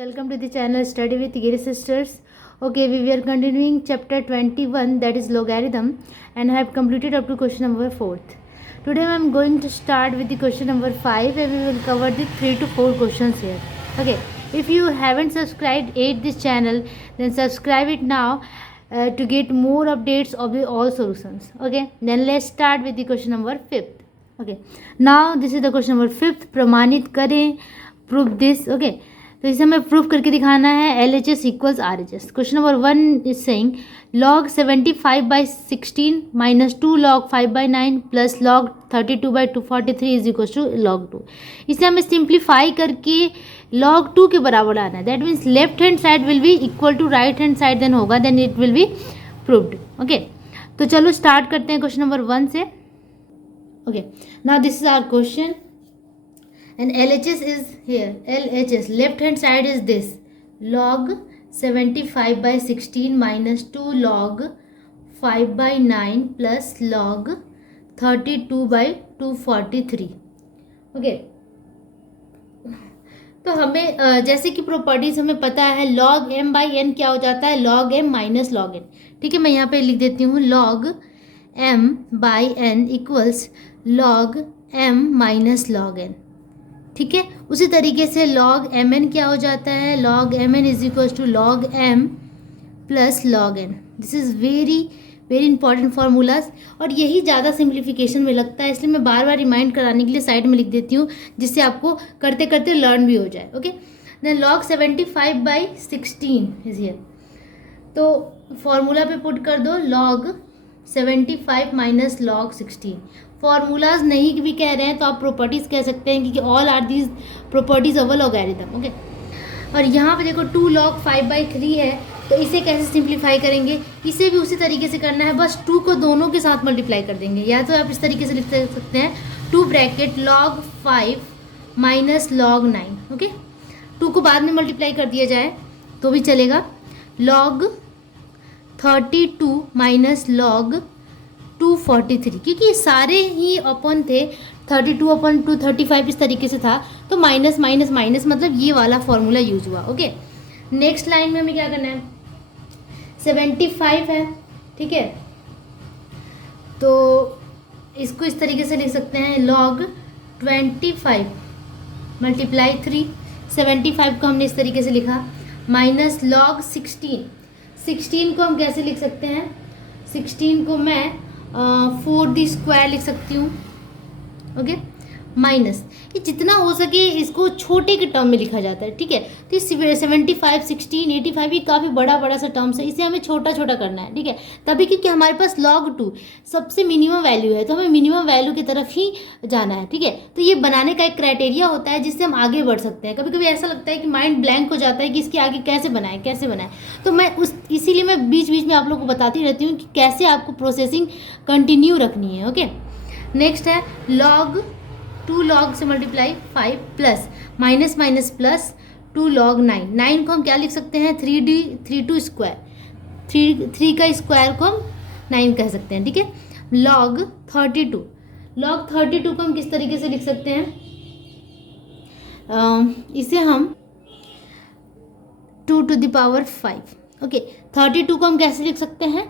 welcome to the channel Study with Giri Sisters. Okay, we were continuing chapter 21, that is logarithm, and I have completed up to question number 4th. Today I am going to start with the question number 5 and we will cover the 3 to 4 questions here. Okay, if you haven't subscribed this channel, then subscribe it now to get more updates of the all solutions. Okay, then let's start with the question number 5th. Okay, now this is the question number 5th. प्रमाणित करें, prove this. Okay, तो इसे हमें proof करके दिखाना है LHS equals RHS. Question number 1 is saying log 75/16 minus 2 log 5/9 plus log 32/243 is equal to log 2. इसे हमें सिंप्लीफाई करके log 2 के बराबर लाना है. That means left hand side will be equal to right hand side, then होगा, then it will be proved. Okay, तो चलो स्टार्ट करते हैं क्वेश्चन नंबर 1 से. Okay, now this is our question. And LHS is here. LHS left hand side is this log 75/16 minus 2 log 5/9 plus log 32/243. Okay, तो हमें जैसे कि properties हमें पता है log m बाई n क्या हो जाता है, log m minus log n. ठीक है, मैं यहाँ पे लिख देती हूँ log m by n equals log m minus log n. ठीक है, उसी तरीके से log mn क्या हो जाता है, log mn is equal to log m plus log n. This is very very important formulas और यही ज़्यादा सिंप्लीफिकेशन में लगता है, इसलिए मैं बार बार रिमाइंड कराने के लिए साइड में लिख देती हूँ जिससे आपको करते करते लर्न भी हो जाए. Okay, then log 75/16 is here. तो फॉर्मूला पे पुट कर दो log 75 माइनस log 16. फॉर्मूलाज नहीं भी कह रहे हैं तो आप प्रॉपर्टीज़ कह सकते हैं, क्योंकि all are these properties of a logarithm. Okay, और यहाँ पे देखो 2 log 5/3 है, तो इसे कैसे सिंप्लीफाई करेंगे, इसे भी उसी तरीके से करना है, बस 2 को दोनों के साथ मल्टीप्लाई कर देंगे. या तो आप इस तरीके से लिख सकते हैं 2 bracket log 5 minus log 9. Okay, 2 को बाद में मल्टीप्लाई कर दिया जाए तो भी चलेगा. log 32 माइनस log 243, क्योंकि ये सारे ही अपन थे, 32/2 35 इस तरीके से था, तो माइनस माइनस माइनस मतलब ये वाला फॉर्मूला यूज हुआ. ओके, नेक्स्ट लाइन में हमें क्या करना है, 75 है. ठीक है, तो इसको इस तरीके से लिख सकते हैं log 25 मल्टीप्लाई 3. 75 को हमने इस तरीके से लिखा, माइनस log 16 को हम कैसे लिख सकते हैं, 16 को मैं 4 दी स्क्वायर लिख सकती हूँ. ओके, माइनस ये जितना हो सके इसको छोटे के टर्म में लिखा जाता है. ठीक है, तो 75 16 85 ये काफ़ी बड़ा सा टर्म्स है, इसे हमें छोटा छोटा करना है. ठीक है, तभी क्योंकि हमारे पास log 2 सबसे मिनिमम वैल्यू है, तो हमें मिनिमम वैल्यू की तरफ ही जाना है. ठीक है, तो ये बनाने का एक क्राइटेरिया होता है जिससे हम आगे बढ़ सकते हैं. कभी कभी ऐसा लगता है कि माइंड ब्लैंक हो जाता है कि इसके आगे कैसे बनाए, तो मैं इसीलिए मैं बीच बीच में आप लोगों को बताती रहती हूँ कि कैसे आपको प्रोसेसिंग कंटिन्यू रखनी है. ओके, नेक्स्ट है log 2 log से multiply 5 plus minus minus plus 2 log 9. 9 को हम क्या लिख सकते हैं, 3 स्क्वायर, 3 का स्क्वायर को हम 9 कह सकते हैं. ठीक है, log 32 को हम किस तरीके से लिख सकते हैं, इसे हम 2 to the power 5. ओके, 32 को हम कैसे लिख सकते हैं,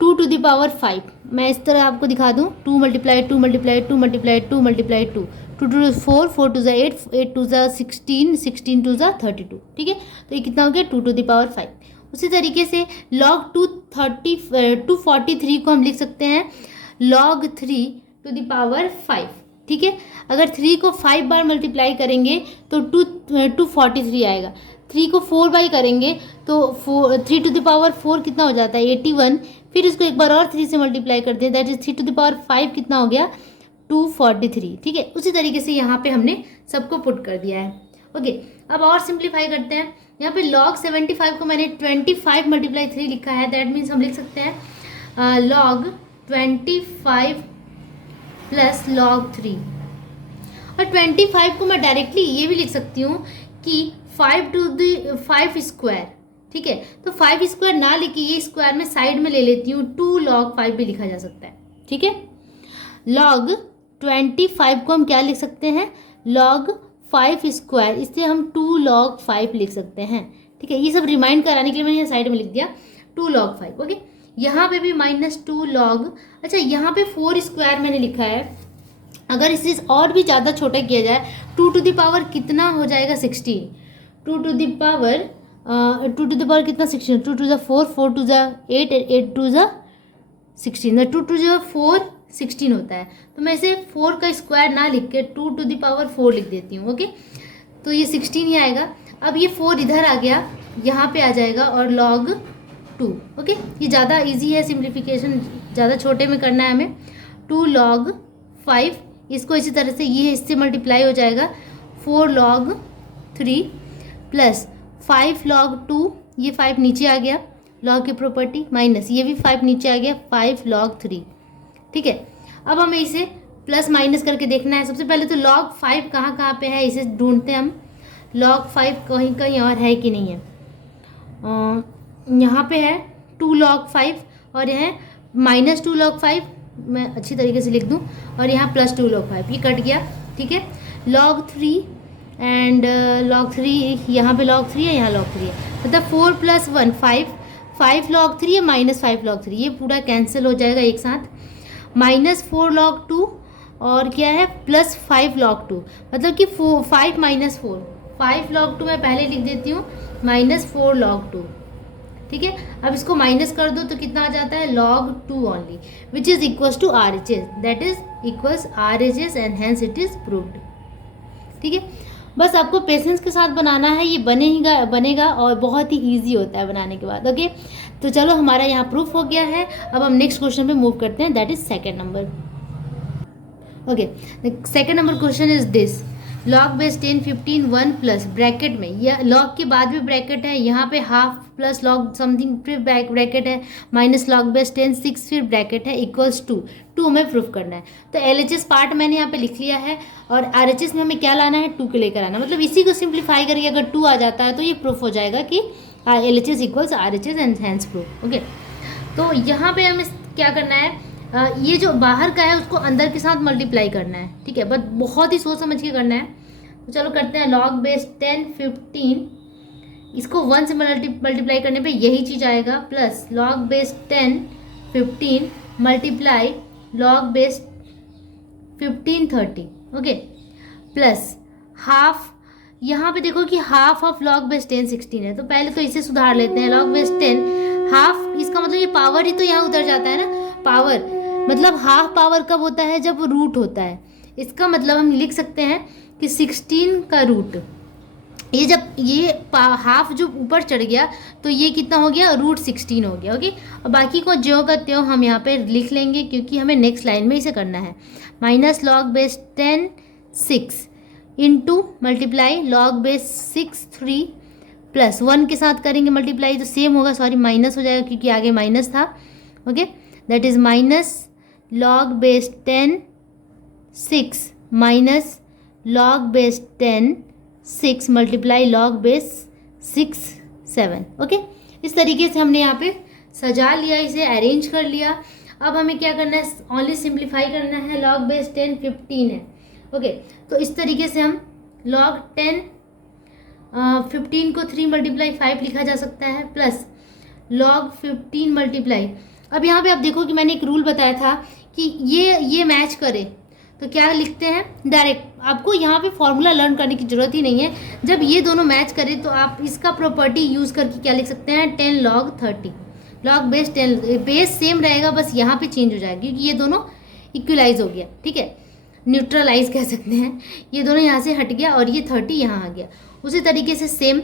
2 to the power 5. मैं इस तरह आपको दिखा दूँ, 2 multiply 2 multiply 2 multiply 2 multiply 2, 2 to 4, 4 to 8, 8 to 16, 16 to 32. ठीक है, तो ये कितना हो गया, 2 to the power 5. उसी तरीके से log 243 को हम लिख सकते हैं log 3 to the power 5. ठीक है, अगर 3 को 5 बार मल्टीप्लाई करेंगे तो 243 आएगा. 3 को 4 बाई करेंगे तो 3 to the power 4 कितना हो जाता है, 81. फिर इसको एक बार और 3 से मल्टीप्लाई कर दें, that is 3 to the power 5 कितना हो गया, 243. ठीक है, उसी तरीके से यहाँ पे हमने सबको पुट कर दिया है. ओके, अब और सिंप्लीफाई करते हैं. यहाँ पे log 75 को मैंने 25 मल्टीप्लाई 3 लिखा है, दैट मीन्स हम लिख सकते हैं log 25 प्लस log 3. और 25 को मैं डायरेक्टली ये भी लिख सकती हूँ कि 5 स्क्वायर. ठीक है, तो 5 स्क्वायर ना लिखी, ये स्क्वायर में साइड में ले लेती हूँ, 2 log 5 भी लिखा जा सकता है. ठीक है, log 25 को हम क्या लिख सकते हैं, log 5 स्क्वायर, इससे हम 2 log 5 लिख सकते हैं। ठीक है, ये सब रिमाइंड कराने के लिए मैंने साइड में लिख दिया 2 log 5। ओके, यहाँ पे भी -2 log, अच्छा यहाँ पे 4 स्क्वायर मैंने लिखा है। अगर इसे और भी ज़्यादा छोटा किया जाए, 2 टू द पावर कितना हो जाएगा 16, 2 टू द पावर कितना 16, 2 to the 4, 4 to the 8, 8 to the 16, 2 to the 4 16 होता है। तो मैं इसे 4 का स्क्वायर ना लिख के 2 टू द पावर 4 लिख देती हूँ। ओके, तो ये 16 ही आएगा। अब ये 4 इधर आ गया, यहाँ पे आ जाएगा और log 2। ओके, ये ज़्यादा इजी है, सिंप्लीफिकेशन ज़्यादा छोटे में करना है हमें। 2 log 5, इसको इसी तरह से ये इससे मल्टीप्लाई हो जाएगा 4 log 3 प्लस 5 log 2, ये 5 नीचे आ गया log की प्रॉपर्टी, माइनस ये भी 5 नीचे आ गया 5 log 3। ठीक है, अब हमें इसे प्लस माइनस करके देखना है। सबसे पहले तो log 5 कहाँ पे है इसे ढूंढते हैं हम। log 5 कहीं कहीं और है कि नहीं है, यहाँ पे है 2 log 5 और यह है -2 log 5, मैं अच्छी तरीके से लिख दूँ, और यहाँ +2 log 5, ये कट गया। ठीक है, log 3 एंड log 3, यहाँ पे log 3 है, यहाँ log 3 है, मतलब 4 + 1 5, 5 log 3 है -5 log 3, ये पूरा कैंसिल हो जाएगा एक साथ। -4 log 2 और क्या है +5 log 2, मतलब कि 5 - 4, 5 log 2 मैं पहले लिख देती हूँ -4 log 2। ठीक है, अब इसको माइनस कर दो तो कितना आ जाता है log 2 only, which is equals to RHS, that is equals RHS and hence it is proved. ठीक है, बस आपको पेशेंस के साथ बनाना है, ये बनेगा और बहुत ही ईजी होता है बनाने के बाद। ओके, तो चलो हमारा यहाँ प्रूफ हो गया है। अब हम नेक्स्ट क्वेश्चन पे मूव करते हैं, that is second number. Okay, second number question is this, log base 10 15 1 plus bracket में, यह log के बाद भी ब्रैकेट है, यहाँ पे हाफ प्लस log समथिंग फिर ब्रैकेट है, माइनस log बेस 10 6 फिर ब्रैकेट है इक्वल्स 2 हमें प्रूफ करना है। तो LHS पार्ट मैंने यहाँ पे लिख लिया है और RHS में हमें क्या लाना है 2 के लेकर आना, मतलब इसी को सिंप्लीफाई करके अगर 2 आ जाता है तो ये प्रूफ हो जाएगा कि LHS equals RHS and hence proof. Okay, तो यहाँ पे हमें क्या करना है, ये जो बाहर का है उसको अंदर के साथ मल्टीप्लाई करना है। ठीक है, बट बहुत ही सोच समझ के करना है। तो चलो करते हैं, log बेस 10 15, इसको 1 से मल्टीप्लाई करने पे यही चीज़ आएगा, plus log base 10 15 multiply log base 15 30। Okay, plus half, यहाँ पे देखो कि हाफ ऑफ log बेस 10 16 है, तो पहले तो इसे सुधार लेते हैं। log बेस 10 हाफ, इसका मतलब ये पावर ही तो यहाँ उतर जाता है ना, पावर मतलब हाफ पावर कब होता है, जब रूट होता है। इसका मतलब हम लिख सकते हैं कि 16 का रूट, ये जब ये हाफ जो ऊपर चढ़ गया तो ये कितना हो गया, √16 हो गया। ओके, और बाकी को ज्यों का त्यों हम यहाँ पे लिख लेंगे क्योंकि हमें नेक्स्ट लाइन में इसे करना है। Minus log base 10 6 into multiply log base 6 3 plus 1 के साथ करेंगे मल्टीप्लाई तो सेम होगा, सॉरी माइनस हो जाएगा क्योंकि आगे माइनस था। Okay, that is minus log base 10 6 minus log base 10 6 multiply log base 6 7। Okay, इस तरीके से हमने यहाँ पे सजा लिया, इसे अरेंज कर लिया। अब हमें क्या करना है, ओनली सिंप्लीफाई करना है। log बेस 10 15 है। ओके, तो इस तरीके से हम log 10 15 को 3 मल्टीप्लाई 5 लिखा जा सकता है, प्लस log 15 मल्टीप्लाई, अब यहाँ पे आप देखो कि मैंने एक रूल बताया था कि ये मैच करे तो क्या लिखते हैं डायरेक्ट, आपको यहाँ पे फॉर्मूला लर्न करने की ज़रूरत ही नहीं है। जब ये दोनों मैच करें तो आप इसका प्रॉपर्टी यूज़ करके क्या लिख सकते हैं, 10 log 30, log base 10, base same रहेगा बस यहाँ पे चेंज हो जाएगा क्योंकि ये दोनों इक्वलाइज हो गया। ठीक है, न्यूट्रलाइज कह सकते हैं, ये दोनों यहाँ से हट गया और ये 30 यहाँ आ गया। उसी तरीके से सेम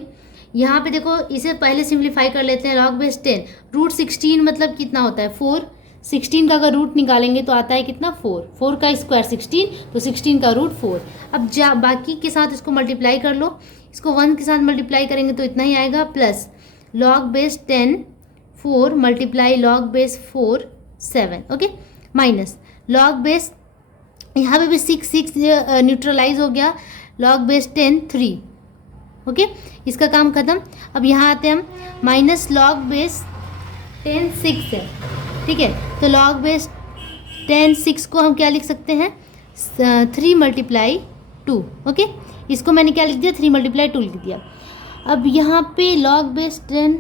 यहाँ पे देखो, इसे पहले सिंप्लीफाई कर लेते हैं। log बेस 10 √16 मतलब कितना होता है 4, 16 का अगर रूट निकालेंगे तो आता है कितना 4 का स्क्वायर 16, तो 16 का रूट 4। अब बाकी के साथ इसको मल्टीप्लाई कर लो, इसको 1 के साथ मल्टीप्लाई करेंगे तो इतना ही आएगा, plus log base 10 4 multiply log base 4 7। Okay, minus log base, यहाँ पे भी 6 न्यूट्रलाइज हो गया, log बेस 10 3। ओके, इसका काम खत्म। अब यहाँ आते हैं हम, माइनस log बेस 10 6 है। ठीक है, तो log बेस 10 6 को हम क्या लिख सकते हैं, 3 मल्टीप्लाई 2। ओके, इसको मैंने क्या लिख दिया, 3 × 2 लिख दिया। अब यहाँ पे log बेस 10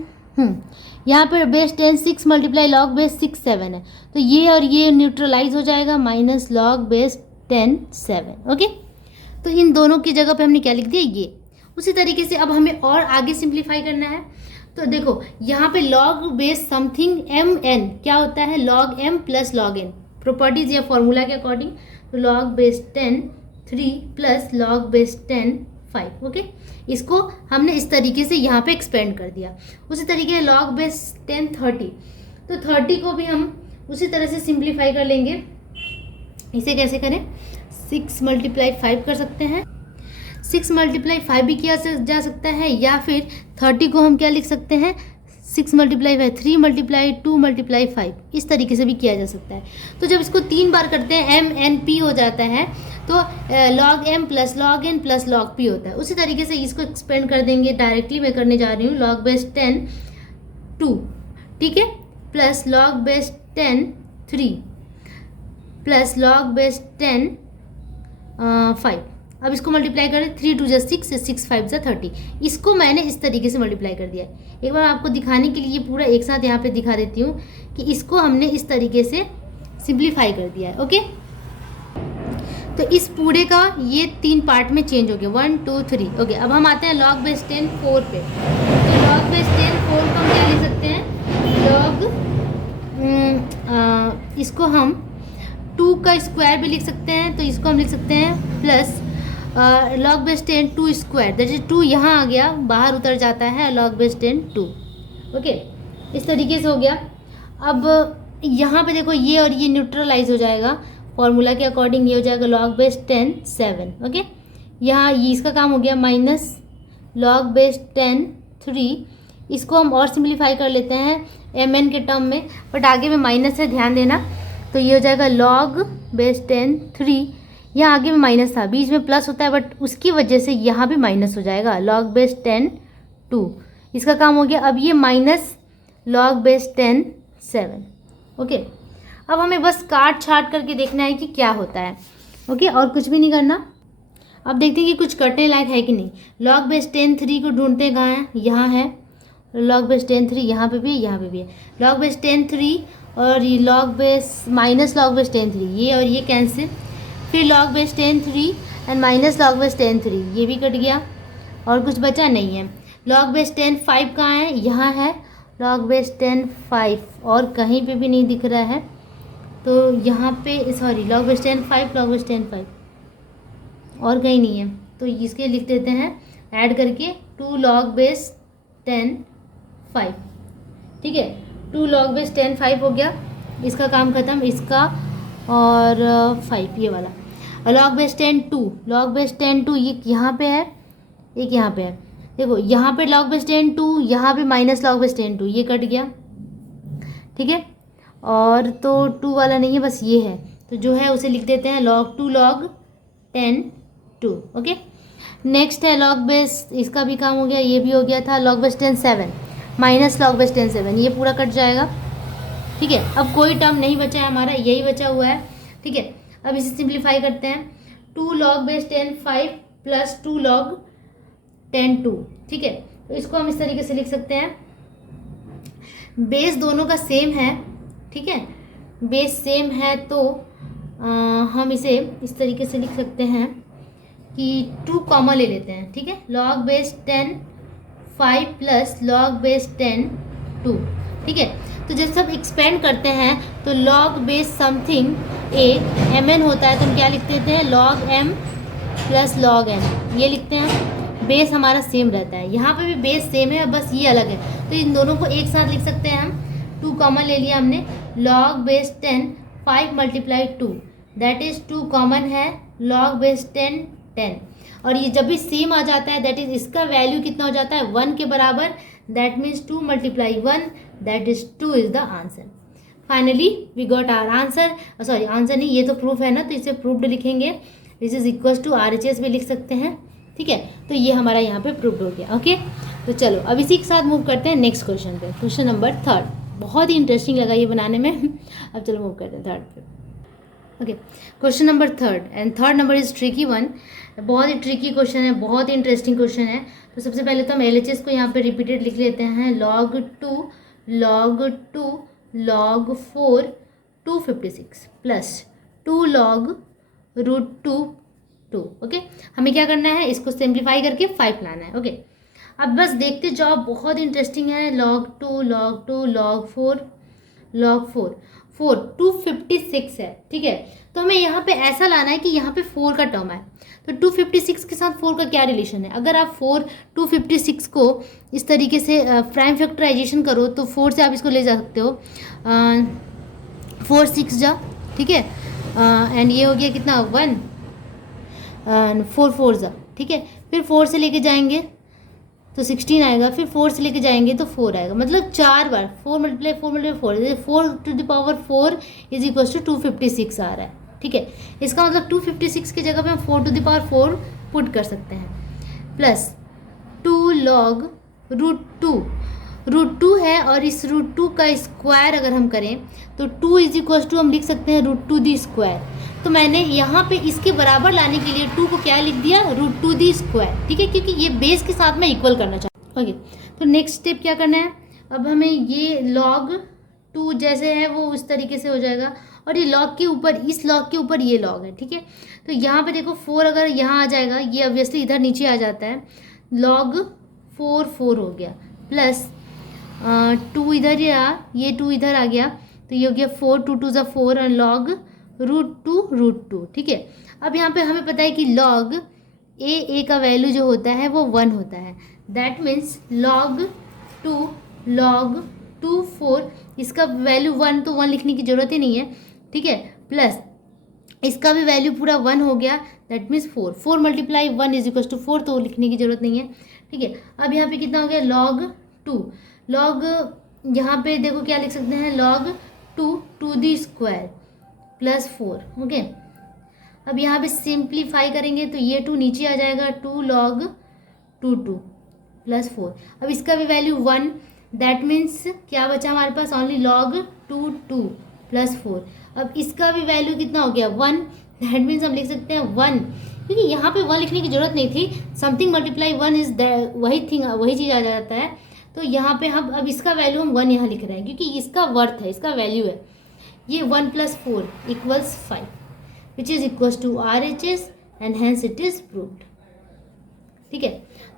यहाँ पर बेस 10 6 × log बेस 6 7 है, तो ये और ये न्यूट्रलाइज हो जाएगा, माइनस log बेस 10 7। ओके, तो इन दोनों की जगह पे हमने क्या लिख दिया, ये। उसी तरीके से अब हमें और आगे सिंप्लीफाई करना है। तो देखो यहाँ पे log बेस समथिंग mn क्या होता है, log m plus log n, properties या फॉर्मूला के अकॉर्डिंग। तो log base 10 3 plus log base 10 5। Okay, इसको हमने इस तरीके से यहाँ पे एक्सपेंड कर दिया। उसी तरीके से log बेस 10 30, तो 30 को भी हम उसी तरह से सिंप्लीफाई कर लेंगे। इसे कैसे करें, 6 × 5 कर सकते हैं, 6 × 5 भी किया जा सकता है, या फिर 30 को हम क्या लिख सकते हैं, 6 × 5 3 × 2 × 5, इस तरीके से भी किया जा सकता है। तो जब इसको 3 बार करते हैं m n p हो जाता है, तो log m plus log n plus log p होता है। उसी तरीके से इसको एक्सपेंड कर देंगे, डायरेक्टली मैं करने जा रही हूँ, log बेस 10 2, ठीक है, plus log base 10 3 plus log base 10 5। अब इसको मल्टीप्लाई करें, 3 2 6 6 5 30। इसको मैंने इस तरीके से मल्टीप्लाई कर दिया है। एक बार आपको दिखाने के लिए पूरा एक साथ यहाँ पे दिखा देती हूँ कि इसको हमने इस तरीके से सिंप्लीफाई कर दिया है। ओके, तो इस पूरे का ये 3 पार्ट में चेंज हो गया, 1 2 3। ओके, अब हम आते हैं log बेस 10 4 पे। तो log बेस 10 4 को हम क्या लिख सकते हैं, इसको हम 2 का स्क्वायर भी लिख सकते हैं, तो इसको हम लिख सकते हैं plus log base 10 2 square, that is 2 यहाँ आ गया, बाहर उतर जाता है, log बेस 10 2। ओके, इस तरीके से हो गया। अब यहाँ पे देखो ये और ये न्यूट्रलाइज हो जाएगा, फॉर्मूला के अकॉर्डिंग ये हो जाएगा log बेस 10 7। ओके, यहाँ ये इसका काम हो गया, माइनस log बेस 10 3। इसको हम और सिंप्लीफाई कर लेते हैं mn के टर्म में, बट आगे में माइनस है, ध्यान देना। तो ये हो जाएगा log बेस 10 3, यहाँ आगे में माइनस था, बीच में प्लस होता है, बट उसकी वजह से यहाँ भी माइनस हो जाएगा, log बेस 10 2। इसका काम हो गया। अब ये माइनस log बेस 10 7। ओके, अब हमें बस काट छाट करके देखना है कि क्या होता है। ओके, और कुछ भी नहीं करना। अब देखते हैं कि कुछ कटने लायक है कि नहीं। log बेस 10 3 को ढूंढते कहाँ है, यहाँ है, log बेस 10 3 यहाँ पे भी है, यहाँ पे भी है। log बेस 10 3 और ये log base minus log base 10 3, ये और ये कैंसिल, फिर log base 10 3 and minus log base 10 3, ये भी कट गया, और कुछ बचा नहीं है। log बेस 10 5 कहाँ है, यहाँ है, log बेस 10 5 और कहीं पे भी नहीं दिख रहा है, तो यहाँ पे sorry log base 10 5 log base 10 5 और कहीं नहीं है, तो इसके लिख देते हैं ऐड करके 2 log बेस 10 5। ठीक है, 2 log बेस 10 5 हो गया, इसका काम ख़त्म, इसका और 5 ये वाला। और log बेस 10 2, log बेस 10 2 ये यहाँ पे है, एक यहाँ पे है, देखो यहाँ पे log बेस 10 2, यहाँ पे माइनस log बेस 10 2, ये कट गया। ठीक है, और तो 2 वाला नहीं है, बस ये है, तो जो है उसे लिख देते हैं log 2 log 10 2। ओके, नेक्स्ट है log बेस, इसका भी काम हो गया, ये भी हो गया था, log base 10 7 minus log base 10 7, ये पूरा कट जाएगा। ठीक है, अब कोई टर्म नहीं बचा है हमारा, यही बचा हुआ है। ठीक है, अब इसे सिंप्लीफाई करते हैं, 2 log बेस 10 5 प्लस 2 log 10 2। ठीक है, तो इसको हम इस तरीके से लिख सकते हैं, बेस दोनों का सेम है। ठीक है, बेस सेम है तो हम इसे इस तरीके से लिख सकते हैं कि 2 कॉमन ले लेते हैं। ठीक है, log base 10 5 plus log base 10 2। ठीक है, तो जब सब एक्सपेंड करते हैं तो log बेस समथिंग एक mn होता है, तो हम क्या लिख देते हैं, log m plus log n, ये लिखते हैं। बेस हमारा सेम रहता है, यहाँ पे भी बेस सेम है, बस ये अलग है, तो इन दोनों को एक साथ लिख सकते हैं हम। 2 कॉमन ले लिया हमने, log base 10 5 × 2, that is 2 common है, log बेस 10 10, और ये जब भी सेम आ जाता है दैट इज इसका वैल्यू कितना हो जाता है 1 के बराबर, that means 2 × 1, that is 2 is the answer. Finally we got our answer, sorry answer नहीं, ये तो प्रूफ है ना, तो इसे प्रूफ्ड लिखेंगे, this is equals to RHS भी लिख सकते हैं। ठीक है, तो ये हमारा यहाँ पे प्रूफ्ड हो गया। ओके, तो चलो अब इसी के साथ मूव करते हैं नेक्स्ट क्वेश्चन पे, क्वेश्चन नंबर 3। बहुत ही इंटरेस्टिंग लगा ये बनाने में। अब चलो मूव करते हैं 3 पे। Okay, question number third, and third number is tricky one. बहुत ही ट्रिकी क्वेश्चन है, बहुत ही इंटरेस्टिंग क्वेश्चन है। तो सबसे पहले तो हम LHS को यहाँ पे रिपीटेड लिख लेते हैं, log 2 log 2 log 4 256 plus 2 log √2 2। Okay, हमें क्या करना है, इसको सिंप्लीफाई करके 5 लाना है। ओके, अब बस देखते जाओ, बहुत इंटरेस्टिंग है। log 2 log 2 log 4 log 4 4 256 है, ठीक है। तो हमें यहाँ पे ऐसा लाना है कि यहाँ पे 4 का टर्म है, तो 256 के साथ 4 का क्या रिलेशन है। अगर आप 256 को इस तरीके से प्राइम फैक्टराइजेशन करो तो 4 से आप इसको ले जा सकते हो, 4 6 जा, ठीक है। एंड ये हो गया कितना 1, 4 4 जा, ठीक है। फिर 4 से लेके जाएंगे तो 16 आएगा, फिर 4 से लेके जाएंगे तो 4 आएगा, मतलब 4 बार 4 multiply 4 multiply 4 to the power 4 is equal to 256 आ रहा है, ठीक है। इसका मतलब 256 की जगह पे हम 4 टू द पावर 4 पुट कर सकते हैं, प्लस 2 log √2 है, और इस √2 का स्क्वायर अगर हम करें तो 2 इज इक्वल टू हम लिख सकते हैं √2 दी स्क्वायर। तो मैंने यहाँ पे इसके बराबर लाने के लिए 2 को क्या लिख दिया, √2 दी स्क्वायर, ठीक है, क्योंकि ये बेस के साथ मैं इक्वल करना चाहता हूँ। ओके, तो नेक्स्ट स्टेप क्या करना है, अब हमें ये log 2 जैसे है वो उस तरीके से हो जाएगा, और ये log के ऊपर, इस log के ऊपर ये log है, ठीक है। तो यहाँ पे देखो 4 अगर यहाँ आ जाएगा, ये ऑब्वियसली इधर नीचे आ जाता है, log 4 4 हो गया, प्लस 2 इधर ये 2 इधर आ गया, तो ये हो गया 4 2 2 ज़ा 4 और log √2, ठीक है। अब यहाँ पे हमें पता है कि log a का वैल्यू जो होता है वो 1 होता है, दैट मीन्स log 2 log 2 4, इसका वैल्यू 1, तो 1 लिखने की ज़रूरत ही नहीं है, ठीक है। प्लस इसका भी वैल्यू पूरा 1 हो गया, that means 4 multiply 1 is equal to 4, तो लिखने की ज़रूरत नहीं है, ठीक है। अब यहाँ पे कितना हो गया, log 2 log, यहाँ पे देखो क्या लिख सकते हैं, log 2 दी स्क्वायर प्लस 4। ओके, अब यहाँ पे सिंप्लीफाई करेंगे तो ये 2 नीचे आ जाएगा, 2 log 2 प्लस 4। अब इसका भी वैल्यू 1, दैट मीन्स क्या बचा हमारे पास, ओनली log 2 प्लस 4। अब इसका भी वैल्यू कितना हो गया 1, दैट मीन्स हम लिख सकते हैं 1, क्योंकि यहाँ पे 1 लिखने की जरूरत नहीं थी, समथिंग मल्टीप्लाई 1 इज वही चीज़ आ जाता है। तो यहाँ पे हम अब इसका वैल्यू हम 1 यहाँ लिख रहे हैं, क्योंकि इसका वर्थ है, इसका वैल्यू है, ये 1 + 4 = 5 which is equals to RHS and hence it is proved, ठीक है।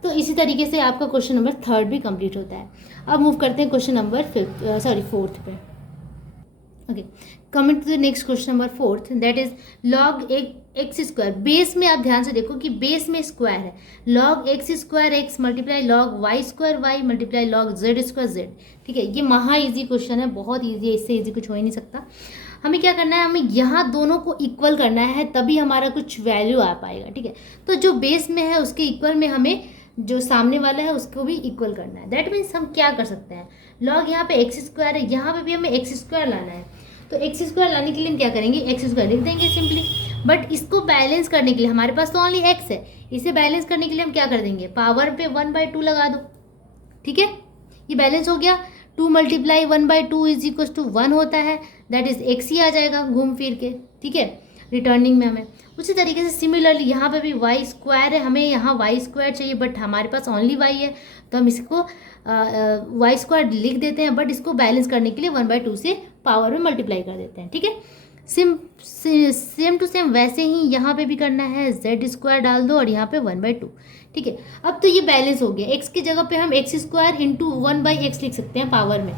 तो इसी तरीके से आपका क्वेश्चन नंबर 3 भी कंप्लीट होता है। अब मूव करते हैं क्वेश्चन नंबर 4 पे। Okay, coming to the next question number 4, that is log x square. Base में आप ध्यान से देखो कि बेस में स्क्वायर है, log x² multiply log y² multiply log z², ठीक है। ये महा इजी क्वेश्चन है, बहुत इजी है, इससे इजी कुछ हो ही नहीं सकता। हमें क्या करना है, हमें यहाँ दोनों को इक्वल करना है, तभी हमारा कुछ वैल्यू आ पाएगा, ठीक है। तो जो बेस में है उसके इक्वल में हमें जो सामने वाला है उसको भी इक्वल करना है, दैट मीन्स हम क्या कर सकते हैं, log यहाँ पे x² है, यहाँ पे भी हमें x² लाना है, तो x² लाने के लिए हम क्या करेंगे, x² लिख देंगे सिंपली। बट इसको बैलेंस करने के लिए हमारे पास तो ओनली x है, इसे बैलेंस करने के लिए हम क्या कर देंगे, पावर पे 1/2 लगा दो, ठीक है। ये बैलेंस हो गया, 2 × 1/2 इज इक्वल टू 1 होता है, दैट इज x ही आ जाएगा घूम फिर के, ठीक है, रिटर्निंग में हमें। उसी तरीके से सिमिलरली यहाँ पे भी y² है, हमें यहाँ y² चाहिए, बट हमारे पास ओनली y है, तो हम इसको y² लिख देते हैं, बट इसको बैलेंस करने के लिए 1/2 से पावर में मल्टीप्लाई कर देते हैं, ठीक है। सेम टू सेम वैसे ही यहाँ पे भी करना है, z² डाल दो और यहाँ पे 1/2, ठीक है। अब तो ये बैलेंस हो गया, x की जगह पे हम x² × 1/x लिख सकते हैं पावर में,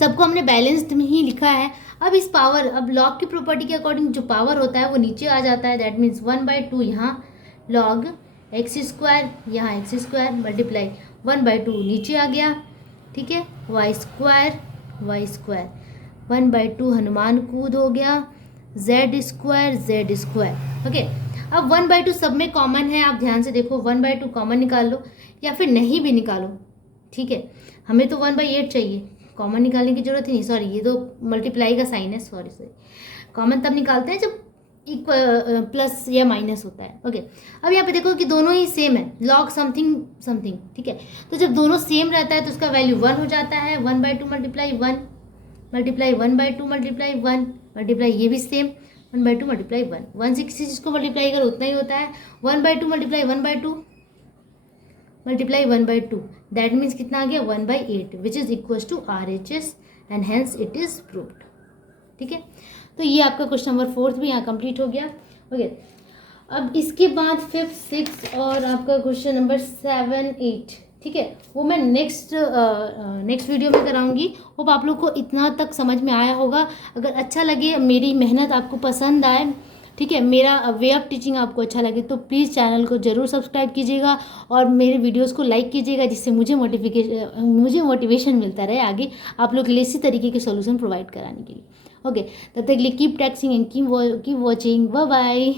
सबको हमने बैलेंस्ड में ही लिखा है। अब इस पावर, अब log की प्रॉपर्टी के अकॉर्डिंग जो पावर होता है वो नीचे आ जाता है, दैट मीन्स 1/2 यहाँ log x² यहाँ x² मल्टीप्लाई 1/2 नीचे आ गया, ठीक है, y² 1/2 हनुमान कूद हो गया, z², ओके। अब 1/2 सब में कॉमन है, आप ध्यान से देखो, 1/2 कॉमन निकाल लो या फिर नहीं भी निकालो, ठीक है। हमें तो 1/8 चाहिए, कॉमन निकालने की जरूरत ही नहीं, सॉरी ये तो मल्टीप्लाई का साइन है, सॉरी कॉमन तब निकालते हैं जब इक्वल प्लस या माइनस होता है, ओके। अब यहाँ पे देखो कि दोनों ही सेम है, log समथिंग, ठीक है। तो जब दोनों सेम रहता है तो उसका वैल्यू 1 हो जाता है, 1/2 मल्टीप्लाई 1 मल्टीप्लाई 1/2 मल्टीप्लाई 1 मल्टीप्लाई ये भी सेम, 1/2 मल्टीप्लाई 1, 1 से किसी चीज़ को मल्टीप्लाई करो उतना ही होता है। 1/2 मल्टीप्लाई 1/2 मल्टीप्लाई 1/2, दैट मीन्स कितना आ गया 1/8 which is equals to RHS and hence it is proved. ठीक है, तो ये आपका क्वेश्चन नंबर 4 भी यहाँ कंप्लीट हो गया। ओके, अब इसके बाद 5th 6th और आपका क्वेश्चन नंबर 7 8, ठीक है, वो मैं नेक्स्ट वीडियो में कराऊंगी। होप आप लोग को इतना तक समझ में आया होगा। अगर अच्छा लगे, मेरी मेहनत आपको पसंद आए, ठीक है, मेरा वे ऑफ टीचिंग आपको अच्छा लगे, तो प्लीज़ चैनल को ज़रूर सब्सक्राइब कीजिएगा और मेरे वीडियोस को लाइक कीजिएगा, जिससे मुझे मोटिवेशन मिलता रहे आगे आप लोग के लिए इसी तरीके के सॉल्यूशन प्रोवाइड कराने के लिए। ओके, तब तक के लिए keep practising and keep watching. Bye bye.